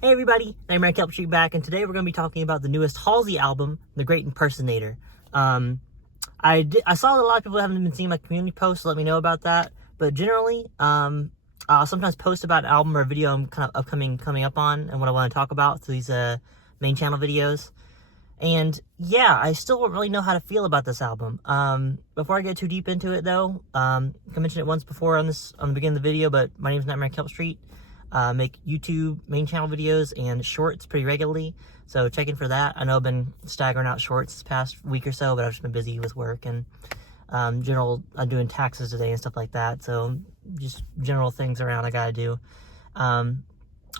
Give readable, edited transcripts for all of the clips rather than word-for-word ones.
Hey everybody, I'm Halsey back, and today we're going to be talking about the newest Halsey album, The Great Impersonator. I saw that a lot of people haven't been seeing my community posts, so let me know about that. But generally, I'll sometimes post about an album or a video I'm kind of coming up on, and what I want to talk about through these main channel videos. And yeah, I still don't really know how to feel about this album. Before I get too deep into it, though, I mentioned it once before on the beginning of the video, but my name is Nightmare Kelp Street. Make YouTube main channel videos and shorts pretty regularly, so check in for that. I know I've been staggering out shorts this past week or so, but I've just been busy with work and I'm doing taxes today and stuff like that, so just general things around I gotta do. I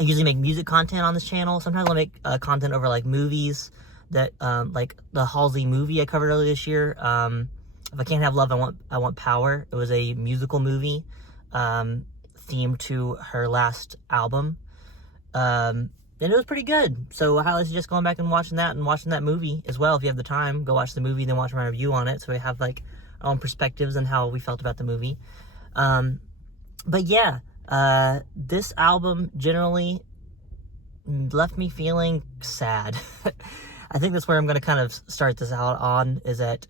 usually make music content on this channel. Sometimes I'll make content over like movies that like the Halsey movie I covered earlier this year. If I Can't Have Love, I Want Power. It was a musical movie themed to her last album, and it was pretty good. So I highly suggest going back and watching that movie as well. If you have the time, go watch the movie, then watch my review on it, so we have like our own perspectives on how we felt about the movie. But yeah, this album generally left me feeling sad. I think that's where I'm going to kind of start this out on, is that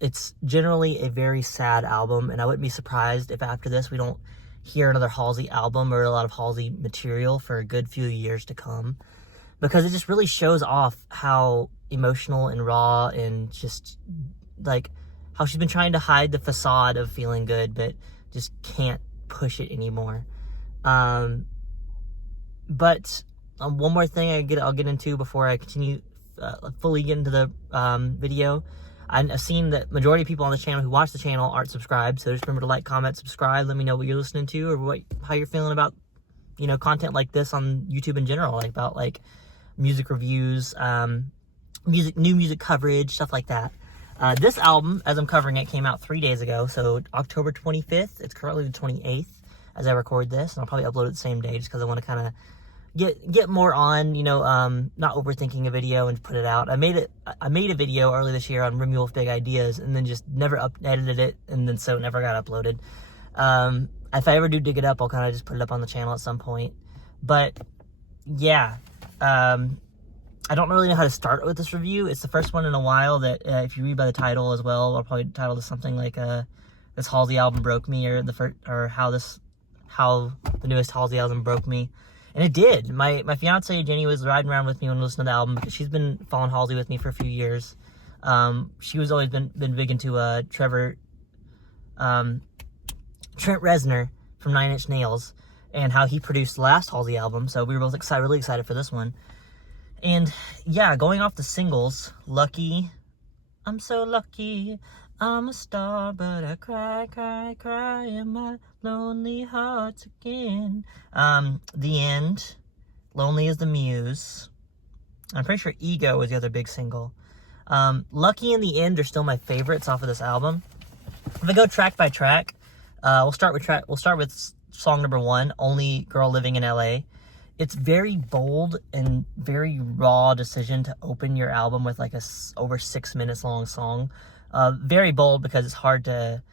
it's generally a very sad album, and I wouldn't be surprised if after this we don't hear another Halsey album or a lot of Halsey material for a good few years to come, because it just really shows off how emotional and raw and just like how she's been trying to hide the facade of feeling good but just can't push it anymore. But one more thing I'll get into before I continue fully get into the video. I've seen that majority of people on the channel who watch the channel aren't subscribed, so just remember to like, comment, subscribe. Let me know what you're listening to, or how you're feeling about, content like this on YouTube in general, like about like music reviews, new music coverage, stuff like that. This album, as I'm covering it, came out 3 days ago, so October 25th. It's currently the 28th as I record this, and I'll probably upload it the same day just because I want to kind of get more on, not overthinking a video and put it out. I made a video early this year on Removal of Big Ideas, and then just never edited it, and then so it never got uploaded. If I ever do dig it up, I'll kind of just put it up on the channel at some point. But yeah, I don't really know how to start with this review. It's the first one in a while that, if you read by the title as well, I'll probably title this something like "This Halsey Album Broke Me," or how the newest Halsey album broke me. And it did. My fiance Jenny was riding around with me when listening to the album, because she's been following Halsey with me for a few years. She was always been big into Trent Reznor from 9 Inch Nails, and how he produced the last Halsey album. So we were both really excited for this one. And yeah, going off the singles, Lucky, I'm so lucky, I'm a star, but I cry in my lonely heart again. The End, Lonely as the Muse. I'm pretty sure Ego is the other big single. Lucky and The End are still my favorites off of this album. If I go track by track, we'll start with song number 1, Only Girl Living in LA. It's very bold and very raw decision to open your album with like a over 6 minutes long song. Very bold because it's hard to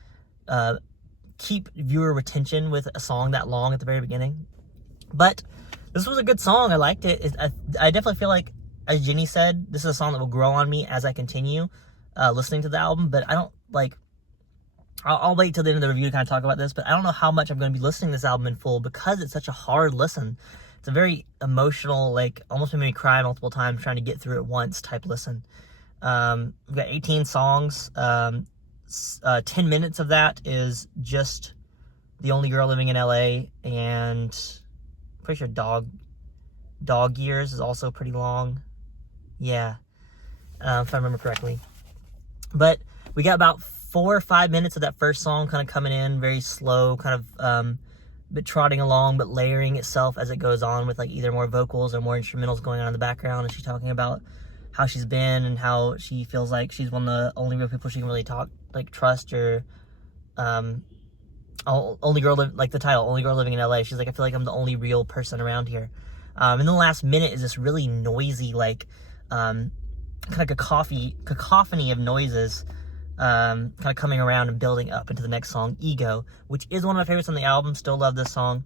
keep viewer retention with a song that long at the very beginning. But this was a good song. I liked it. I definitely feel like, as Jenny said, this is a song that will grow on me as I continue listening to the album. But I don't like... I'll wait till the end of the review to kind of talk about this, but I don't know how much I'm going to be listening to this album in full, because it's such a hard listen. It's a very emotional, like, almost made me cry multiple times trying to get through it once type listen. We've got 18 songs. 10 minutes of that is just The Only Girl Living in LA, and I'm pretty sure Dog Years is also pretty long. Yeah, if I remember correctly. But we got about 4 or 5 minutes of that first song kind of coming in very slow, kind of but trotting along, but layering itself as it goes on, with like either more vocals or more instrumentals going on in the background, and she's talking about how she's been and how she feels like she's one of the only real people she can really trust, or only girl like the title, Only Girl Living in LA. She's like, I feel like I'm the only real person around here. And the last minute is this really noisy, like kind of cacophony of noises, kind of coming around and building up into the next song, Ego, which is one of my favorites on the album. Still love this song.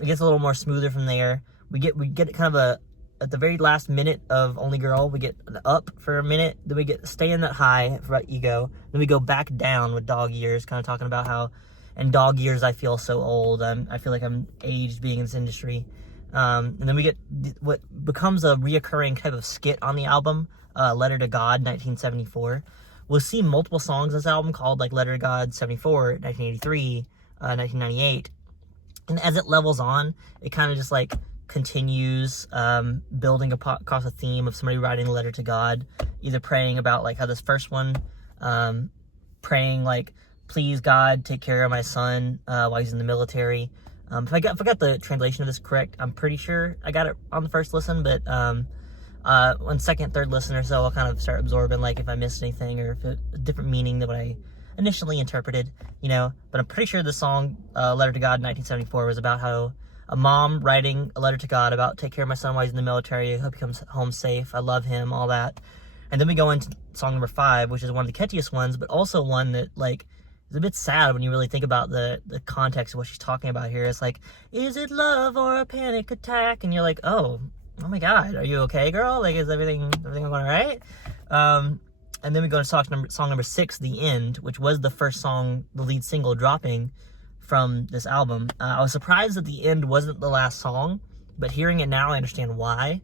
It gets a little more smoother from there. We get kind of at the very last minute of Only Girl, we get an up for a minute. Then we get stay in that high for about Ego. Then we go back down with Dog Years, kind of talking about how in Dog Years I feel so old. I feel like I'm aged being in this industry. And then we get what becomes a reoccurring type of skit on the album, Letter to God, 1974. We'll see multiple songs on this album called like Letter to God 74, 1983, 1998. And as it levels on, it kind of just like continues building across a theme of somebody writing a letter to God, either praying about like how this first one, praying like, please God, take care of my son while he's in the military. If I got the translation of this correct, I'm pretty sure I got it on the first listen, but on second, third listen or so, I'll kind of start absorbing like if I missed anything or if a different meaning than what I initially interpreted, you know. But I'm pretty sure the song Letter to God 1974 was about how a mom writing a letter to God about take care of my son while he's in the military, I hope he comes home safe, I love him, all that. And then we go into song number 5, which is one of the catchiest ones, but also one that like is a bit sad when you really think about the context of what she's talking about here. It's like, is it love or a panic attack? And you're like, oh my God, are you okay, girl? Like, is everything going all right? And then we go to song number 6, The End, which was the first song, the lead single dropping from this album. I was surprised that The End wasn't the last song, but hearing it now, I understand why.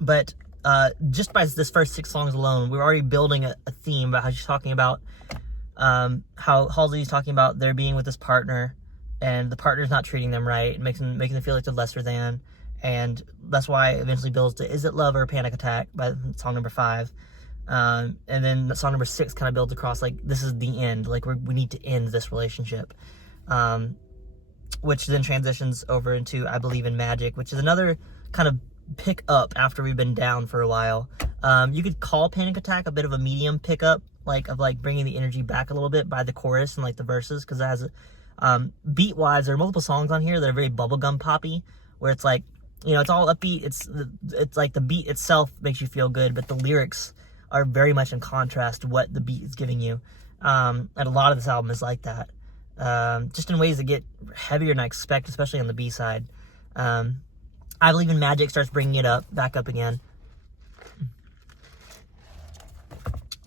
But just by this first 6 songs alone, we're already building a theme about how she's talking about how Halsey's talking about their being with this partner, and the partner's not treating them right, making them feel like they're lesser than. And that's why it eventually builds to Is It Love or a Panic Attack by song number 5. And then song number 6 kind of builds across like, this is the end, like we need to end this relationship. Which then transitions over into I Believe in Magic, which is another kind of pick up after we've been down for a while. You could call Panic Attack a bit of a medium pickup, like of like bringing the energy back a little bit by the chorus and like the verses, because it has beat wise, there are multiple songs on here that are very bubblegum poppy, where it's like, you know, it's all upbeat. It's like the beat itself makes you feel good, but the lyrics are very much in contrast to what the beat is giving you. And a lot of this album is like that, just in ways that get heavier than I expect, especially on the B side. I Believe in Magic starts bringing it back up again,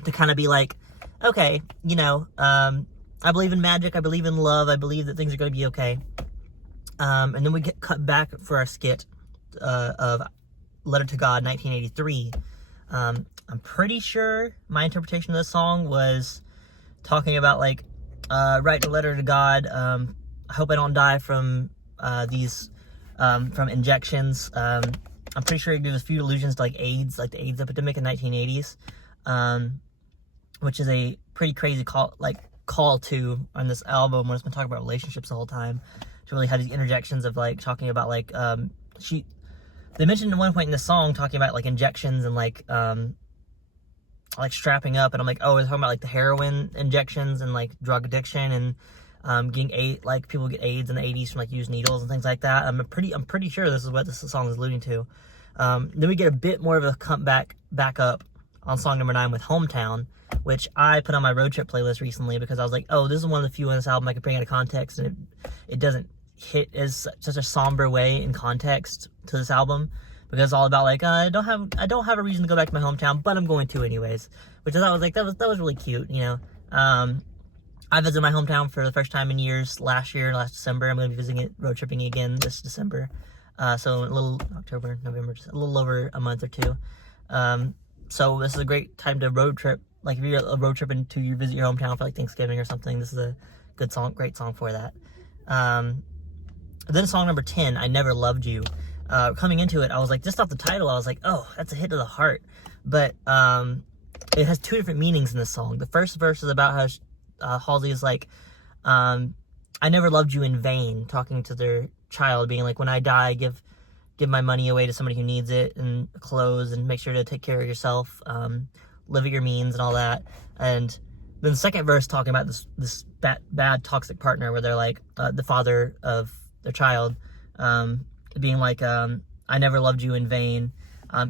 to kind of be like, okay, you know, I believe in magic, I believe in love, I believe that things are going to be okay. And then we get cut back for our skit of Letter to God 1983. I'm pretty sure my interpretation of this song was talking about like writing a letter to God. I hope I don't die from these from injections. I'm pretty sure it gives a few allusions to like AIDS, like the AIDS epidemic in 1980s, which is a pretty crazy call to on this album when it's been talking about relationships the whole time. To really have these interjections of like talking about like they mentioned at one point in the song talking about like injections and like strapping up, and I'm like, oh, they're talking about like the heroin injections and like drug addiction and getting AIDS, like people get AIDS in the 80s from like used needles and things like that. I'm pretty sure this is what this song is alluding to. Then we get a bit more of a comeback back up on song number 9 with Hometown, which I put on my road trip playlist recently because I was like, oh, this is one of the few on this album I could bring out of context, and it doesn't hit as such a somber way in context to this album, because it's all about like, I don't have a reason to go back to my hometown, but I'm going to anyways, which I thought was like, that was really cute, you know. I visited my hometown for the first time in years last December. I'm going to be visiting it, road tripping again this December. So a little October, November, just a little over a month or two. So this is a great time to road trip. Like if you're road tripping to visit your hometown for like Thanksgiving or something, this is a good song, great song for that. Then song number 10, I Never Loved You. Coming into it, I was like, just off the title, I was like, oh, that's a hit to the heart. But it has 2 different meanings in this song. The first verse is about how Halsey is like, I never loved you in vain, talking to their child, being like, when I die, give my money away to somebody who needs it, and clothes, and make sure to take care of yourself, live at your means and all that. And then the second verse talking about this bad toxic partner, where they're like, the father of their child, being like, I never loved you in vain,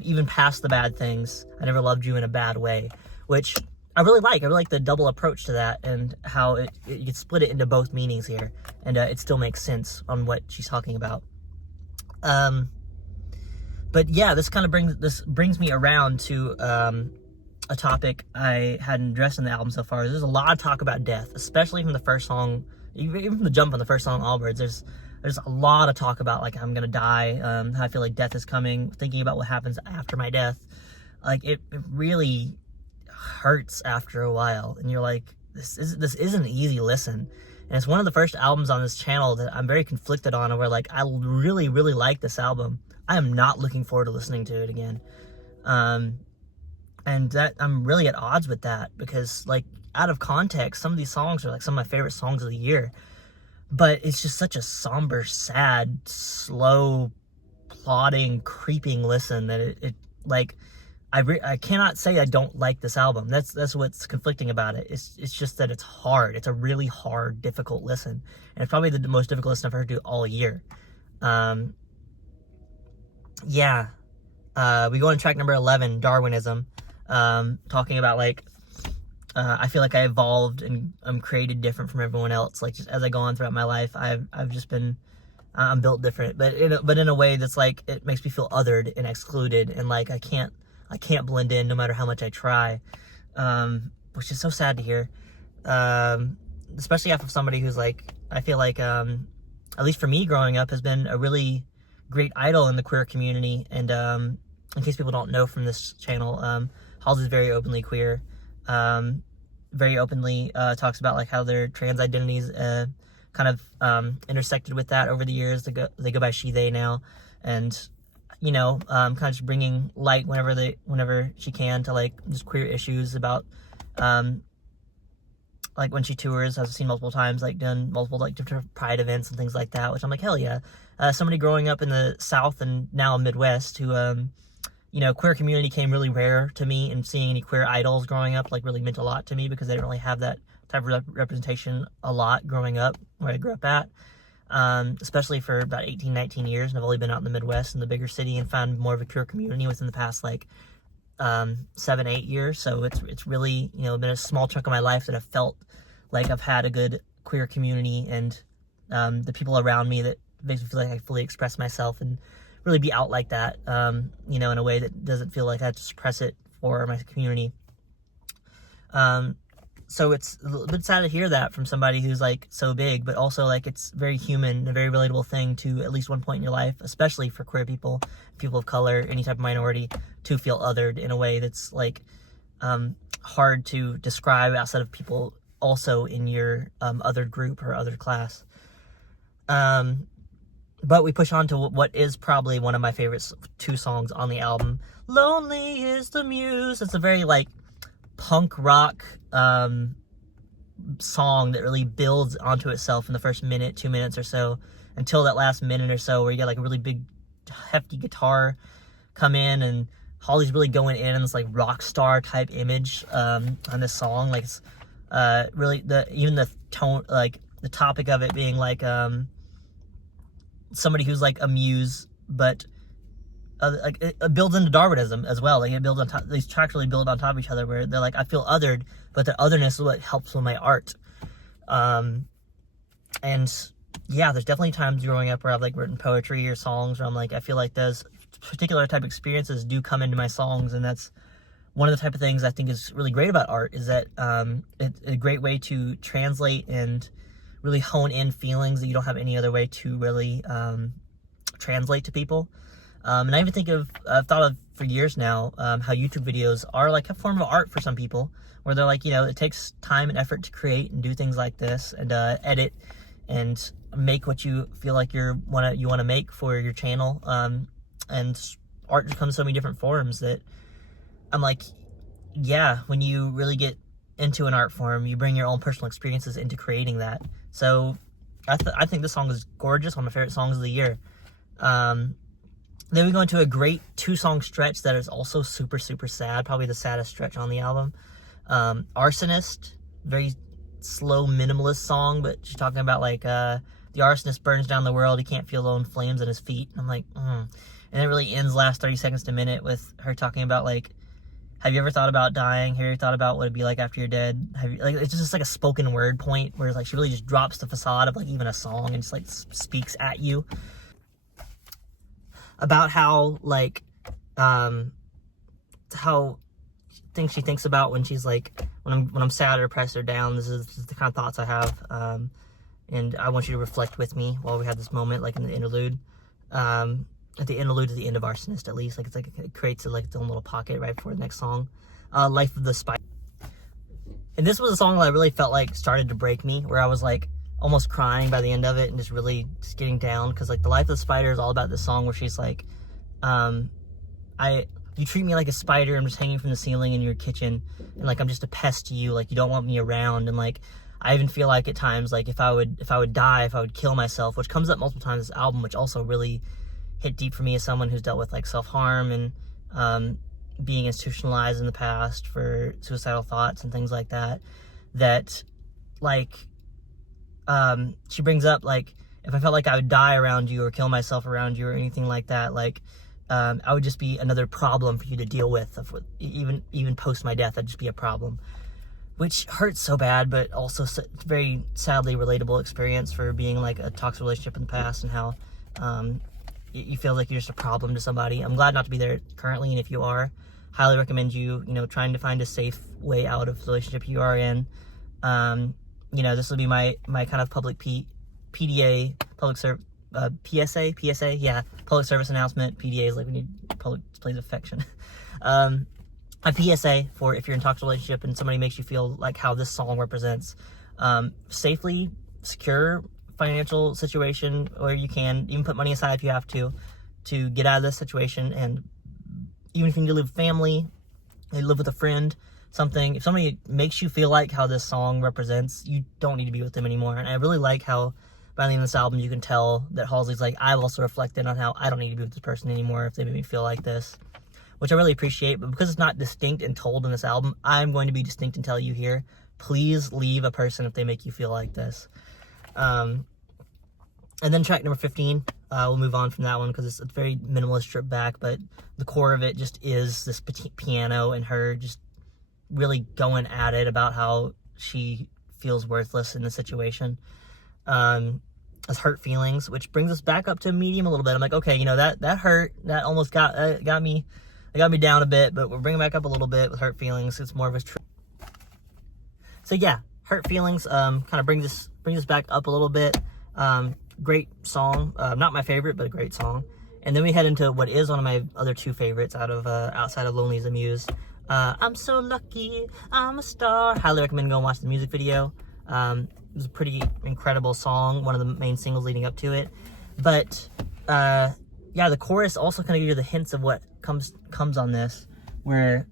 even past the bad things, I never loved you in a bad way, which I really like the double approach to that, and how you can split it into both meanings here, and it still makes sense on what she's talking about. But yeah, this brings me around to a topic I hadn't addressed in the album so far. There's a lot of talk about death, especially from the first song, even from the jump on the first song, Allbirds. There's a lot of talk about, like, I'm gonna die, how I feel like death is coming, thinking about what happens after my death. Like, it really hurts after a while, and you're like, this isn't an easy listen. And it's one of the first albums on this channel that I'm very conflicted on, where, like, I really, really like this album. I am not looking forward to listening to it again. And that I'm really at odds with that, because, like, out of context, some of these songs are like some of my favorite songs of the year. But it's just such a somber, sad, slow, plodding, creeping listen that it like, I cannot say I don't like this album. That's what's conflicting about it. It's just that it's hard. It's a really hard, difficult listen. And it's probably the most difficult listen I've heard to all year. Yeah. We go on track number 11, Darwinism. Talking about, like, I feel like I evolved and I'm created different from everyone else. Like, just as I go on throughout my life, I've just been, I'm built different, but in a way that's, like, it makes me feel othered and excluded, and, like, I can't blend in no matter how much I try, which is so sad to hear, especially after somebody who's, like, I feel like, at least for me growing up, has been a really great idol in the queer community. And in case people don't know from this channel, Halsey's very openly queer, very openly talks about, like, how their trans identities kind of intersected with that over the years. They go by she, they now, and, you know, kind of just bringing light whenever she can to, like, just queer issues about, like, when she tours, I've seen multiple times, like, done multiple, like, different pride events and things like that, which I'm like, hell yeah. Somebody growing up in the South and now Midwest who, you know, queer community came really rare to me, and seeing any queer idols growing up, like, really meant a lot to me, because they didn't really have that type of representation a lot growing up where I grew up at, especially for about 18, 19 years, and I've only been out in the Midwest in the bigger city and found more of a queer community within the past, like, 7, 8 years. So it's really, you know, been a small chunk of my life that I've felt like I've had a good queer community, and the people around me that makes me feel like I fully express myself and really be out like that, you know, in a way that doesn't feel like I have to suppress it for my community. So it's a little bit sad to hear that from somebody who's, like, so big, but also, like, it's very human, a very relatable thing to at least one point in your life, especially for queer people, people of color, any type of minority, to feel othered in a way that's, like, hard to describe outside of people also in your other group or other class. But we push on to what is probably one of my favorite 2 songs on the album. Lonely is the Muse. It's a very, like, punk rock song that really builds onto itself in the first minute, 2 minutes or so, until that last minute or so, where you get, like, a really big, hefty guitar come in, and Holly's really going in this, like, rock star type image on this song. Like, it's really, even the tone, like, the topic of it being, like, somebody who's, like, a muse, but like, it builds into Darwinism as well. Like, it builds on top, these tracks really build on top of each other, where they're like, I feel othered, but the otherness is what helps with my art. And yeah, there's definitely times growing up where I've, like, written poetry or songs where I'm like, I feel like those particular type of experiences do come into my songs, and that's one of the type of things I think is really great about art, is that it's a great way to translate and really hone in feelings that you don't have any other way to really translate to people. And I even I've thought of for years now, how YouTube videos are like a form of art for some people, where they're like, you know, it takes time and effort to create and do things like this, and edit and make what you feel like you want to make for your channel. And art just comes in so many different forms that I'm like, yeah, when you really get into an art form, you bring your own personal experiences into creating that. So I think this song is gorgeous, one of my favorite songs of the year. Then we go into a great 2-song stretch that is also super, super sad, probably the saddest stretch on the album. Arsonist, very slow, minimalist song, but she's talking about, like, the arsonist burns down the world, he can't feel his own flames at his feet. And I'm like, And it really ends last 30 seconds to a minute with her talking about, like, have you ever thought about dying? Have you ever thought about what it'd be like after you're dead? Have you, like, it's just like a spoken word point where it's like she really just drops the facade of like even a song and just like speaks at you about how like how things she thinks about when she's like when I'm sad or depressed or down. This is the kind of thoughts I have, and I want you to reflect with me while we have this moment, like in the interlude. At the interlude, at the end of Arsonist, at least, like it's like it creates like its own little pocket right before the next song. Life of the Spider. And this was a song that I really felt like started to break me, where I was like almost crying by the end of it and just really just getting down, because like the Life of the Spider is all about this song where she's like, you treat me like a spider. I'm just hanging from the ceiling in your kitchen, and like I'm just a pest to you. Like you don't want me around, and like I even feel like at times like if I would die, if I would kill myself, which comes up multiple times in this album, which also really hit deep for me as someone who's dealt with like self-harm and being institutionalized in the past for suicidal thoughts and things like that. That like she brings up like if I felt like I would die around you or kill myself around you or anything like that, like I would just be another problem for you to deal with. Even post my death, I'd just be a problem, which hurts so bad, but also very sadly relatable experience for being like a toxic relationship in the past, and how you feel like you're just a problem to somebody. I'm glad not to be there currently, and if you are, highly recommend you trying to find a safe way out of the relationship you are in. This will be my kind of public PDA, public service. PSA, yeah, public service announcement. PDA is like we need public displays of affection. A PSA for if you're in a toxic relationship and somebody makes you feel like how this song represents, safely, secure financial situation, or you can even put money aside if you have to get out of this situation. And even if you need to live with family, you live with a friend, something, if somebody makes you feel like how this song represents, you don't need to be with them anymore. And I really like how by the end of this album, you can tell that Halsey's like, I've also reflected on how I don't need to be with this person anymore if they make me feel like this, which I really appreciate. But because it's not distinct and told in this album, I'm going to be distinct and tell you here, please leave a person if they make you feel like this. And then track number 15, we'll move on from that one because it's very minimalist, stripped back, but the core of it just is this piano and her just really going at it about how she feels worthless in the situation. As Hurt Feelings, which brings us back up to medium a little bit. I'm like, okay, that hurt, that almost got me down a bit, but we're bringing back up a little bit with Hurt Feelings. It's more of a so yeah, Hurt Feelings kind of brings us back up a little bit. Great song, not my favorite, but a great song. And then we head into what is one of my other two favorites outside of Lonely as a Muse. I'm so lucky, I'm a star. Highly recommend go and watch the music video. It was a pretty incredible song, one of the main singles leading up to it. But yeah, the chorus also kind of gives you the hints of what comes on this, where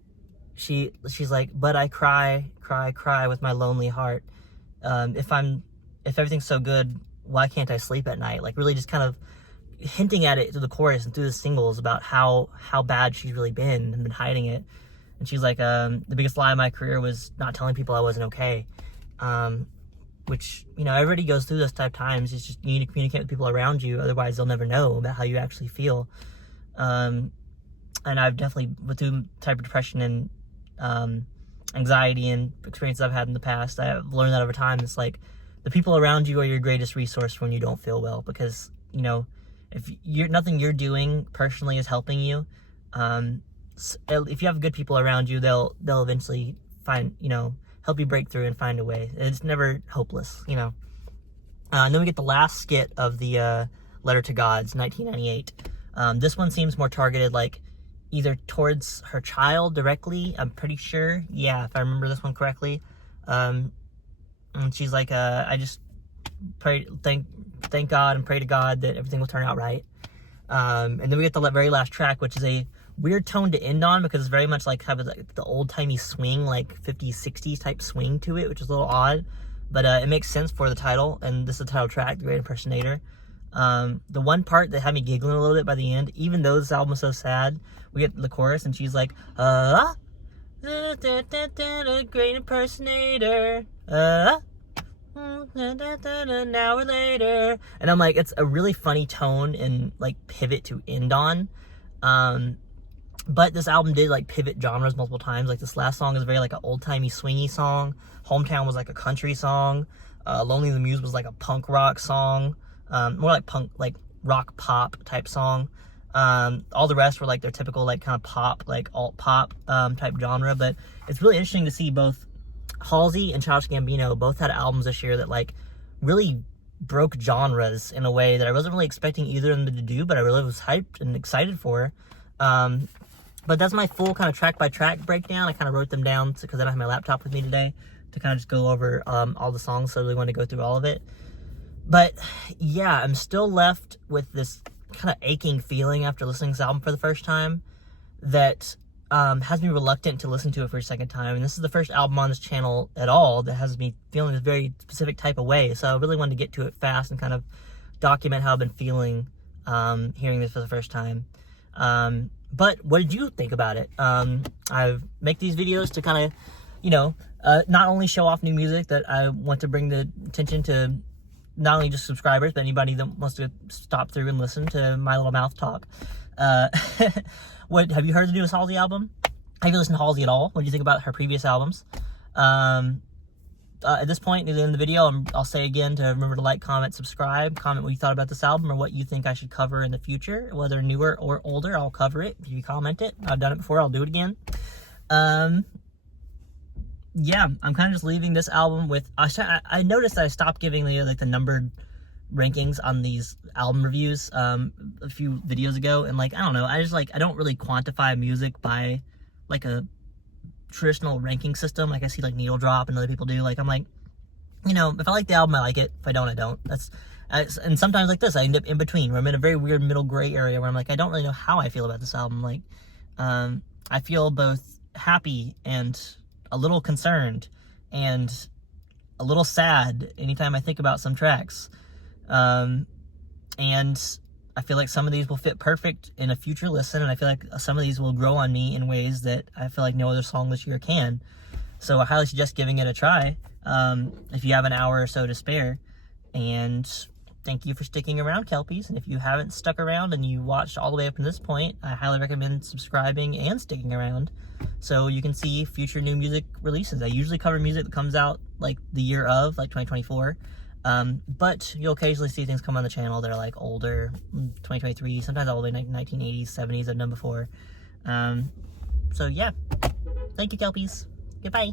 she's like, but I cry with my lonely heart. If everything's so good, why can't I sleep at night? Like really just kind of hinting at it through the chorus and through the singles about how bad she's really been and been hiding it. And she's like, the biggest lie of my career was not telling people I wasn't okay. Which, everybody goes through those type of times. It's just, you need to communicate with people around you. Otherwise, they'll never know about how you actually feel. And I've definitely, with the type of depression and anxiety and experiences I've had in the past, I've learned that over time. It's like, the people around you are your greatest resource when you don't feel well. Because, if nothing you're doing personally is helping you, if you have good people around you, they'll eventually find, help you break through and find a way. It's never hopeless, And then we get the last skit of the Letter to Gods, 1998. This one seems more targeted, like, either towards her child directly, I'm pretty sure. Yeah, if I remember this one correctly. And she's like, I just pray, thank God and pray to God that everything will turn out right. And then we get the very last track, which is a weird tone to end on because it's very much like kind of like the old-timey swing, like 50s, 60s type swing to it, which is a little odd, but it makes sense for the title, and this is the title track, The Great Impersonator. The one part that had me giggling a little bit by the end, even though this album is so sad, we get the chorus and she's like, great impersonator, an hour later, and I'm like, it's a really funny tone and like pivot to end on. But this album did like pivot genres multiple times. Like this last song is very like an old-timey swingy song. Hometown was like a country song. Lonely the Muse was like a punk rock song. More like punk, like rock pop type song. All the rest were like their typical like kind of pop, like alt pop type genre. But it's really interesting to see both Halsey and Childish Gambino both had albums this year that like really broke genres in a way that I wasn't really expecting either of them to do, but I really was hyped and excited for. But that's my full kind of track by track breakdown. I kind of wrote them down because I don't have my laptop with me today to kind of just go over all the songs, so I really want to go through all of it. But yeah, I'm still left with this kind of aching feeling after listening to this album for the first time that has me reluctant to listen to it for a second time. And this is the first album on this channel at all that has me feeling this very specific type of way. So I really wanted to get to it fast and kind of document how I've been feeling hearing this for the first time. But what did you think about it? I make these videos to kind of, you know, not only show off new music, that I want to bring the attention to not only just subscribers, but anybody that wants to stop through and listen to my little mouth talk. What have you heard the newest Halsey album? Have you listened to Halsey at all? What do you think about her previous albums? At this point in the video, I'll say again to remember to like, comment, subscribe, comment what you thought about this album or what you think I should cover in the future, whether newer or older. I'll cover it if you comment it. I've done it before. I'll do it again. Yeah, I'm kind of just leaving this album with. I noticed that I stopped giving the numbered rankings on these album reviews a few videos ago, and like I don't know, I don't really quantify music by like a traditional ranking system like I see like Needle Drop and other people do. Like I'm like, you know, if I like the album, I like it. If I don't, I don't. And sometimes like this, I end up in between where I'm in a very weird middle gray area where I'm like, I don't really know how I feel about this album. Like, I feel both happy and a little concerned and a little sad anytime I think about some tracks. And I feel like some of these will fit perfect in a future listen, and I feel like some of these will grow on me in ways that I feel like no other song this year can. So I highly suggest giving it a try if you have an hour or so to spare. And thank you for sticking around, Kelpies. And if you haven't stuck around and you watched all the way up to this point, I highly recommend subscribing and sticking around so you can see future new music releases. I usually cover music that comes out like the year of, like 2024. But you'll occasionally see things come on the channel that are like older, 2023, sometimes all the way 1980s, 70s I've done before. So yeah, thank you, Kelpies. Goodbye.